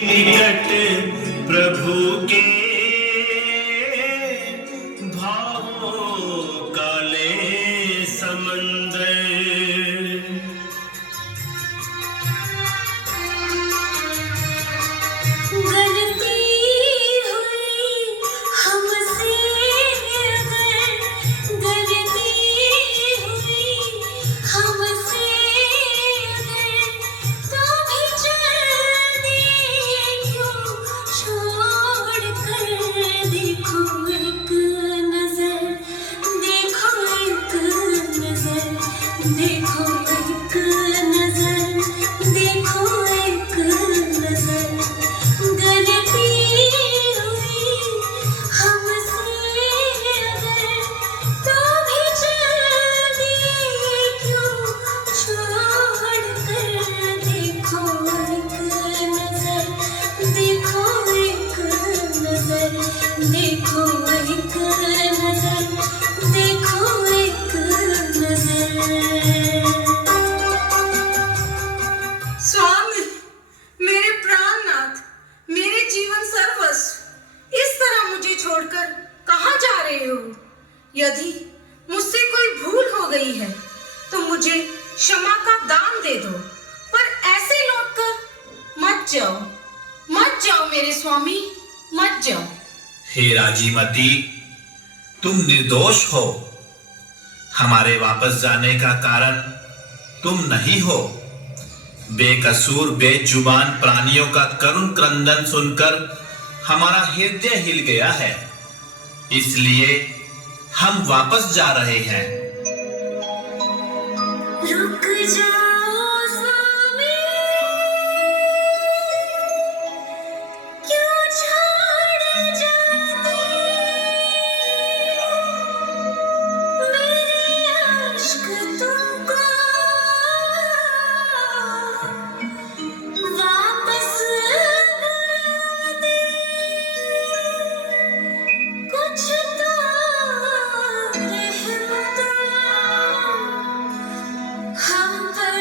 निकट प्रभु के भावों काले समंदर। गलती हुई हमसे अगर, गलती हुई हमसे अगर, तो भी चल दिए क्यों छोड़ कर। देखो एक नजर, देखो एक नजर, देखो एक नजर, देखो एक नजर। गलती हुई हमसे अगर, तो भी चल दिए क्यों छोड़ कर। देखो एक नजर, देखो एक नजर, देखो एक नजर, देखो एक नजर। स्वामी, मेरे प्राणनाथ, मेरे जीवन सर्वस्व, इस तरह मुझे छोड़कर कहाँ जा रहे हो? यदि मुझसे कोई भूल हो गई है तो मुझे क्षमा का दान दे दो, पर ऐसे लौटकर मत जाओ, मत जाओ मेरे स्वामी, मत जाओ। हे राजीमती, तुम निर्दोष हो। हमारे वापस जाने का कारण तुम नहीं हो। बेकसूर बेजुबान प्राणियों का करुण क्रंदन सुनकर हमारा हृदय हिल गया है, इसलिए हम वापस जा रहे हैं। रुक जाओ स्वामी, क्यों छोड़ जाते मेरे अश्क तुमको वापस ना दे। कुछ तो रहम तुम हम पर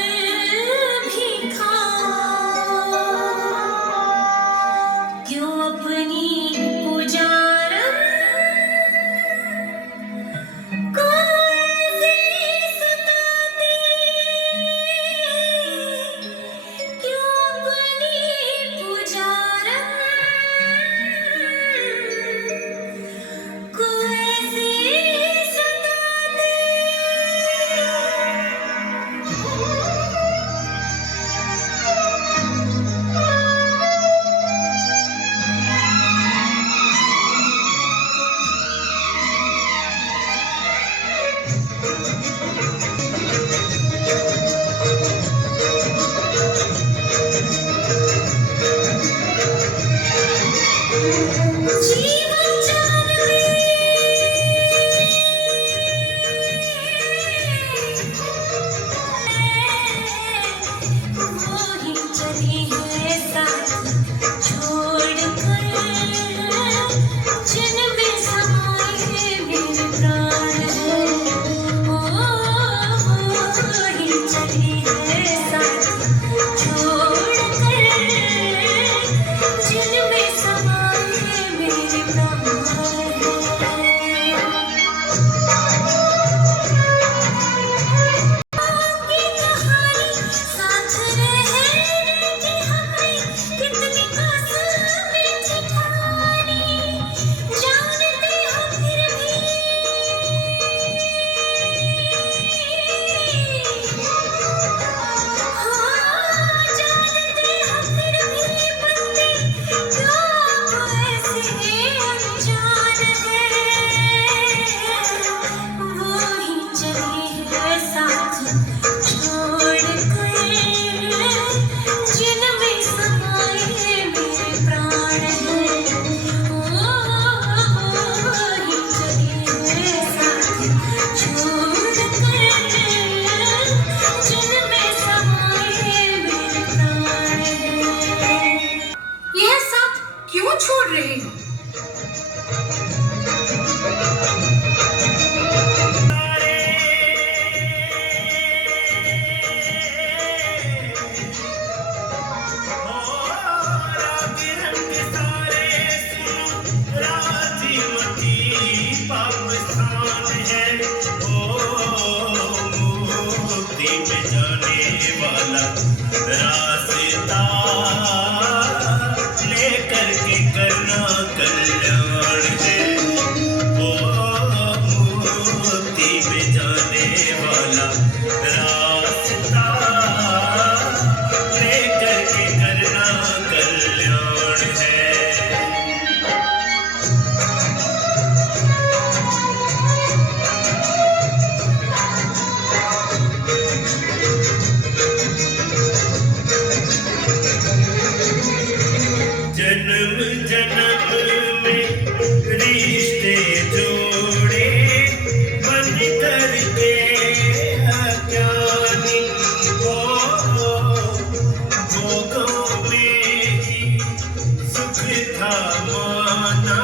था माना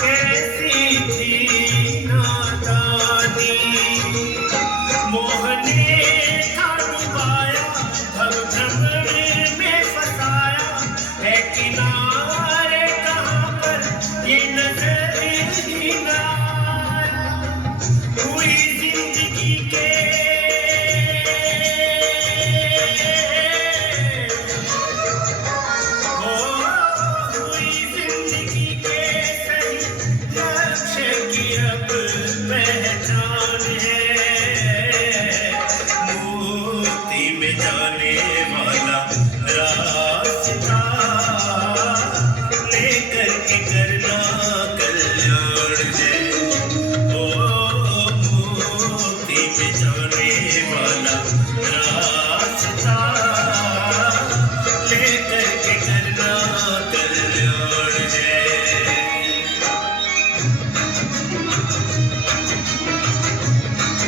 कैसी थी नादानी मोहने था डुबाया भव भ्रमण में फसाया है किनारे कहाँ पर ये नजर ही ना हुई जिंदगी के हुई जिंदगी के सही लक्ष्य की अब पहचान है मोती में जाने वाला रास्ता लेकर के करना कल्याण है मोती में जाने वाला रास्ता लेकर के करना कल्याण है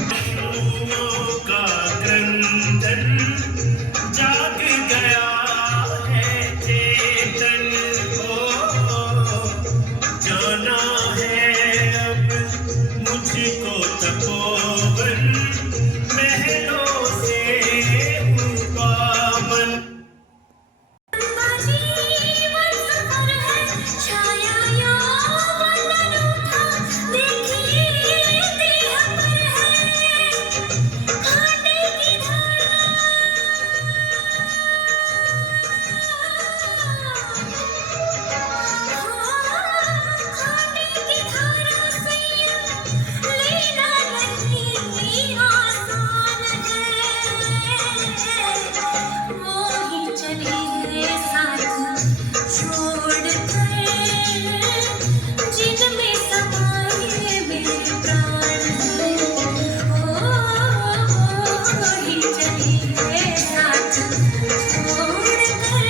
पशुओं का क्रंदन जाग गया है चेतन को जाना है अब मुझको तपोवन महलों से पावन जीवन सफर है छाया यौवन अनूठा देखिए देह पर है कांटे की धारा संयम लेना नहीं आसान है वो ही चली है साथ छोड़कर जिनमें समाए मेरे प्राण वो ही चली है साथ छोड़कर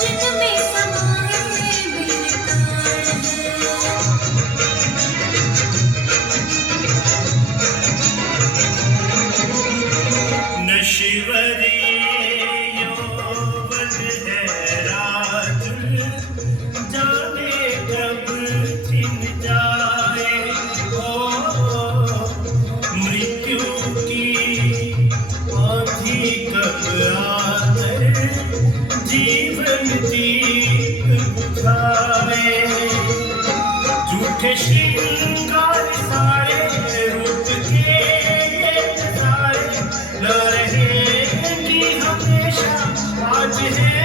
जिनमें समाए मेरे प्राण नशिवरी यौवन है राजुल जाने कब छिन जाए मृत्यु की आंधी कब आकर जीवन दीप बुझाए झूठे श्रृंगार सारे रूप के ये नजारे न रहेंगी हमेशा आज है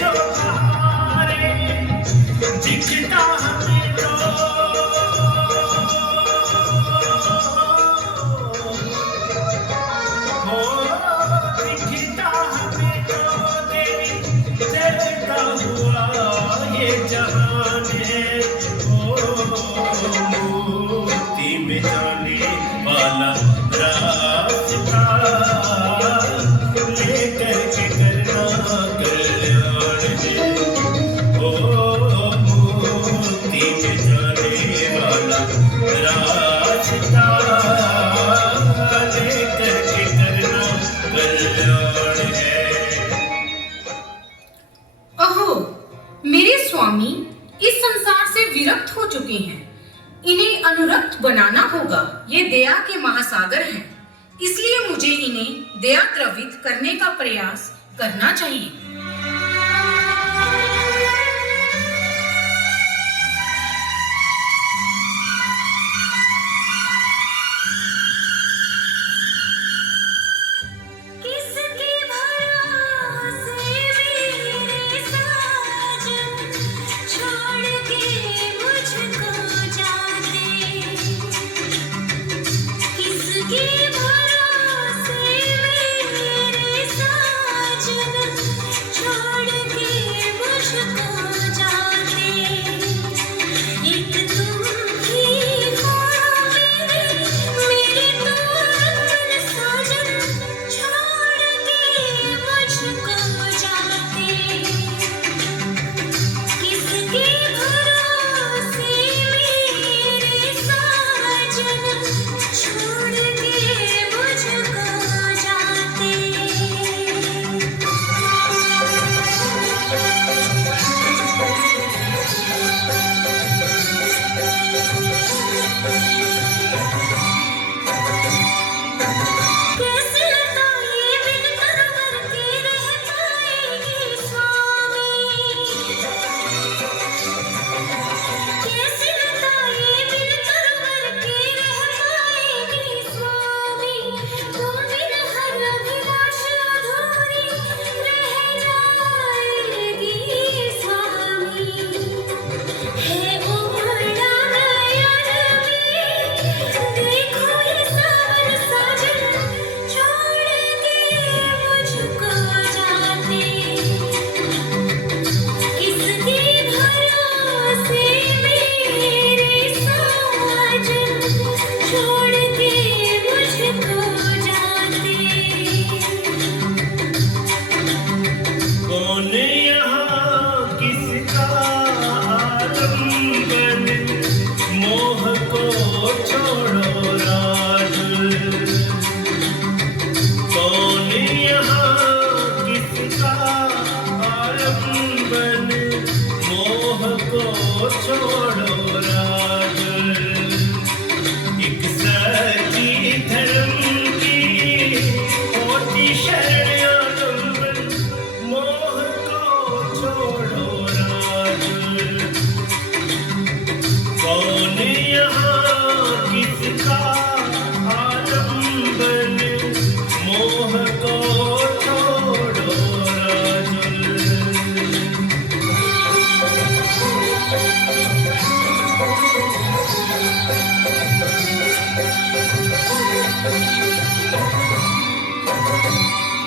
जो बहारे दिखता हमें तो दिखता हमें तो तेरी जलता हुआ ये जहान है मोती में जाने वाला रास्ता लेकर के करना कल्याण है मोती में जाने वाला रास्ता लेकर के करना कल्याण है अहो मेरे स्वामी इस संसार से विरक्त हो चुके हैं इन्हें अनुरक्त बनाना होगा ये दया के महासागर हैं इसलिए मुझे इन्हें दया द्रवित करने का प्रयास करना चाहिए किसके भरोसे मेरे साजन छोड़ के मुझको जाते किसके भरोसे मेरे साजन छोड़ो राजुल एक सच्ची धर्म की होती शरण आलम्बन मोह को छोड़ो राजुल कौन यहाँ किसका आलम्बन मोह को छोड़ो राजुल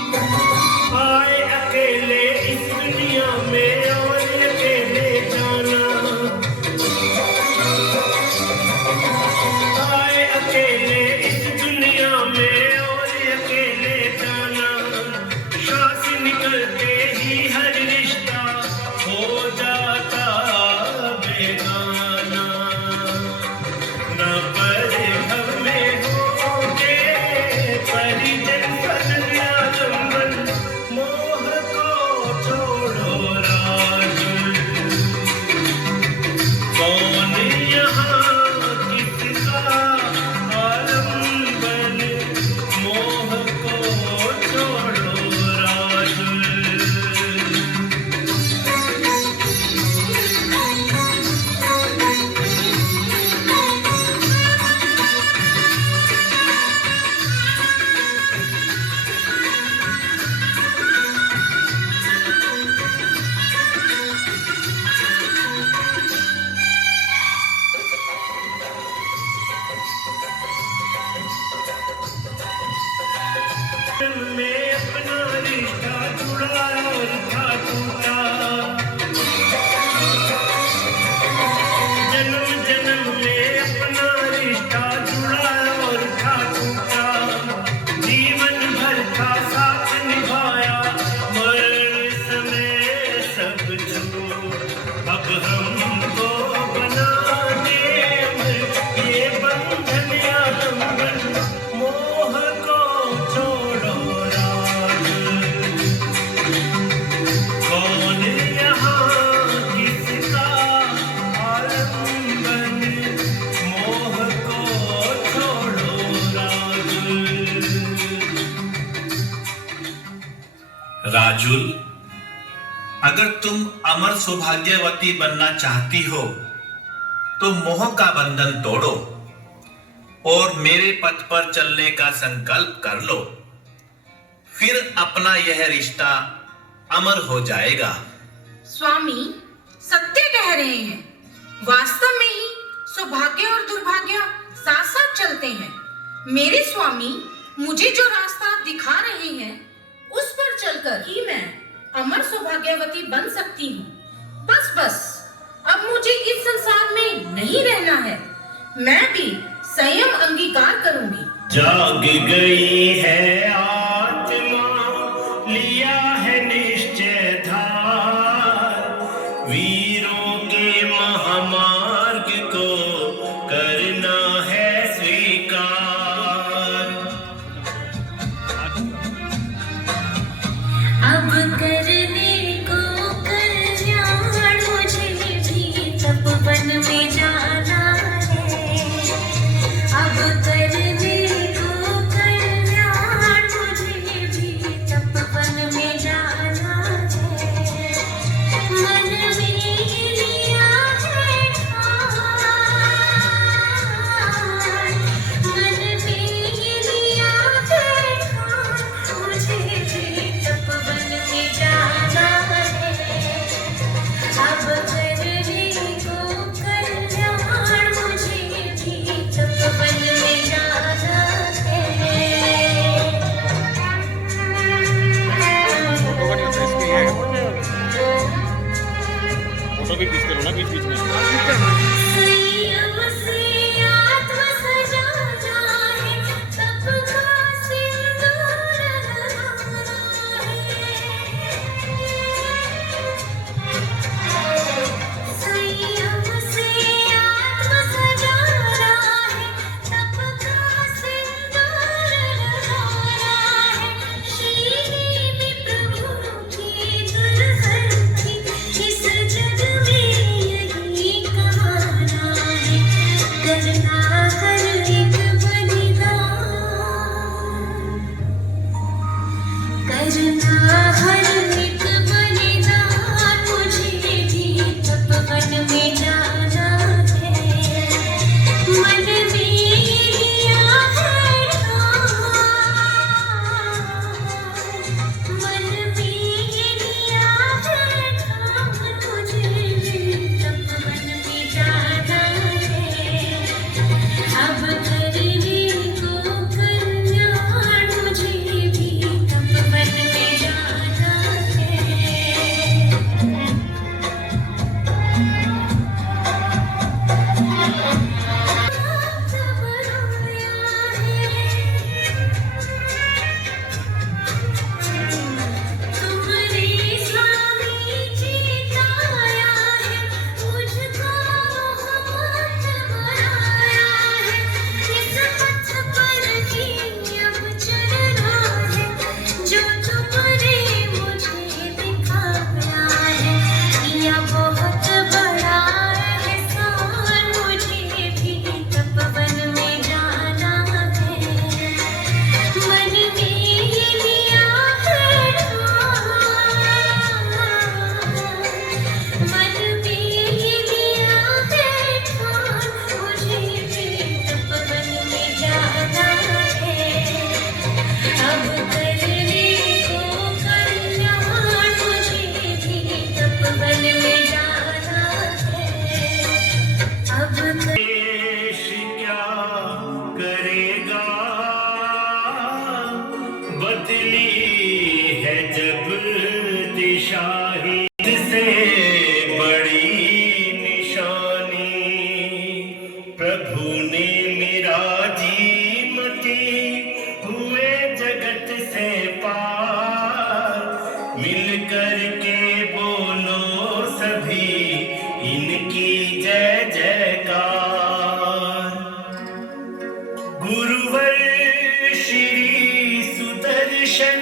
आए अकेले इस दुनिया में और अकेले जाना आए अकेले इस दुनिया में और अकेले जाना सांस निकलते ही हर रिश्ता हो जाता बेगाना ना परिभव में होंगे परिजन फजल आलम्बन मोह को छोड़ो राजुल कौन यहाँ किसका आलम्बन मोह को छोड़ो राजुल में अपना रिश्ता जुड़ा और था टूटा जन्म जन्म में अपना रिश्ता जुड़ा और था टूटा जीवन भर का साथ निभाया मरण समय सब छोड़ अब हमको बना दे ये बंधन आलम्बन मोह को छोड़ो राजुल कौन यहाँ किसका आलम्बन मोह को छोड़ो राजुल राजुल अगर तुम अमर सौभाग्यवती बनना चाहती हो तो मोह का बंधन तोड़ो और मेरे पथ पर चलने का संकल्प कर लो फिर अपना यह रिश्ता अमर हो जाएगा स्वामी सत्य कह रहे हैं वास्तव में ही सौभाग्य और दुर्भाग्य साथ साथ चलते हैं मेरे स्वामी मुझे जो रास्ता दिखा रहे हैं उस पर चलकर ही मैं अमर सौभाग्यवती बन सकती हूँ बस अब मुझे इस संसार में नहीं रहना है मैं भी संयम अंगीकार करूंगी जाग गई है आत्मा लिया है निश्चय धार वीरों के महामार्ग को करना है स्वीकार अब करने को कल्याण मुझे भी तपोवन में जाना है अब करने को कल्याण मुझे भी तपोवन में जाना है मन में से बड़ी निशानी प्रभु ने मिराजीमती हुए जगत से पार मिल कर के बोलो सभी इनकी जय जयकार। गुरुवर श्री सुदर्शन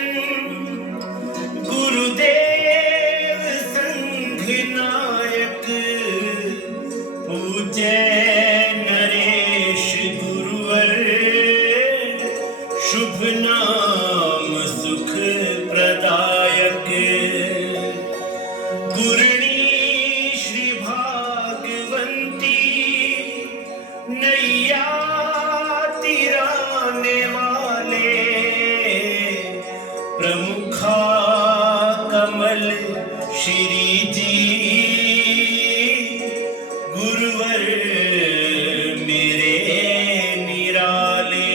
गुरुदेव संघ नायक पूज्य नरेश गुरुवर शुभ नाम सुख प्रदायक। गुरणी श्री भागवंती नैया तिराने वाले प्रमुखा कमल श्री जी गुरुवर मेरे निराले।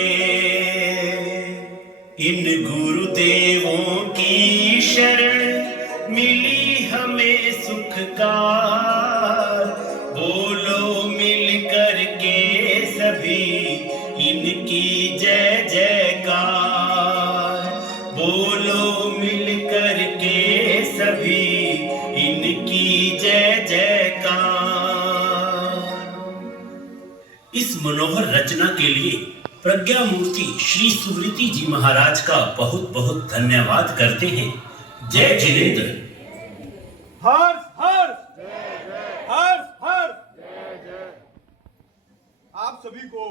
इन गुरुदेवों की शरण मिली हमें सुखकार बोलो मिल कर के सभी इनकी जय जयकार। बोलो मिल कर के सभी इनकी जय जयकार। इस मनोहर रचना के लिए प्रज्ञा मूर्ति श्री सुवृति जी महाराज का बहुत बहुत धन्यवाद करते हैं। जय जिनेन्द्र। हर्ष हर्ष हर्ष हर्ष। आप सभी को